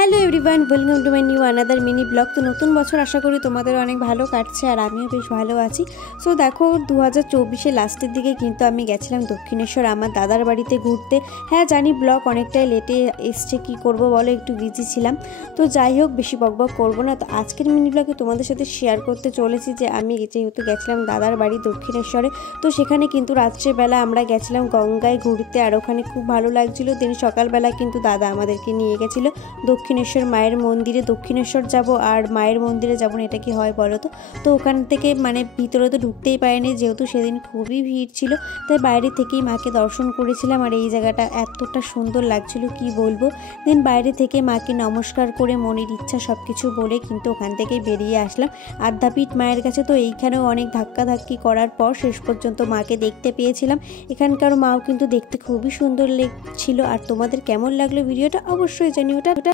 Hello everyone, welcome to my new another mini blog. তো নতুন বছর আশা করি তোমাদের অনেক ভালো কাটছে আর আমিও বেশ ভালো আছি। সো দেখো 2024 লাস্টের দিকে কিন্তু আমি গেছিলাম দক্ষিণেশ্বর আমার দাদার বাড়িতে ঘুরতে। হ্যাঁ জানি ব্লগ অনেকটাই লেটে এসছে, কি করব বলো, একটু বিজি ছিলাম। তো যাই হোক, বেশি বকবক করবো না। তো আজকের মিনি ব্লগে তোমাদের সাথে শেয়ার করতে চলেছি যে আমি যেহেতু গেছিলাম দাদার বাড়ি দক্ষিণেশ্বরে, তো সেখানে কিন্তু রাত্রেবেলা আমরা গেছিলাম গঙ্গায় ঘুরতে আর ওখানে খুব ভালো লাগছিলো। দিন সকালবেলা কিন্তু দাদা আমাদেরকে নিয়ে গেছিলো দক্ষিণেশ্বর মায়ের মন্দিরে। দক্ষিণেশ্বর যাব আর মায়ের মন্দিরে যাব না, এটা কি হয় বলো তো? তো ওখান থেকে ভিতরে তো ঢুকতেই পারিনি, যেহেতু সেদিন খুবই ভিড় ছিল, তাই বাইরে থেকেই মাকে দর্শন করেছিলাম। আর এই জায়গাটা এতটা সুন্দর লাগছিল কি বলবো। দেন বাইরে থেকে মাকে নমস্কার করে মনের ইচ্ছা সব কিছু বলে কিন্তু ওখান থেকে বেরিয়ে আসলাম আদ্যাপীঠ মায়ের কাছে। তো এইখানেও অনেক ধাক্কাধাক্কি করার পর শেষ পর্যন্ত মাকে দেখতে পেয়েছিলাম। এখানকার মাও কিন্তু দেখতে খুবই সুন্দর লাগছিল। আর তোমাদের কেমন লাগলো ভিডিওটা অবশ্যই জানিও। ওটা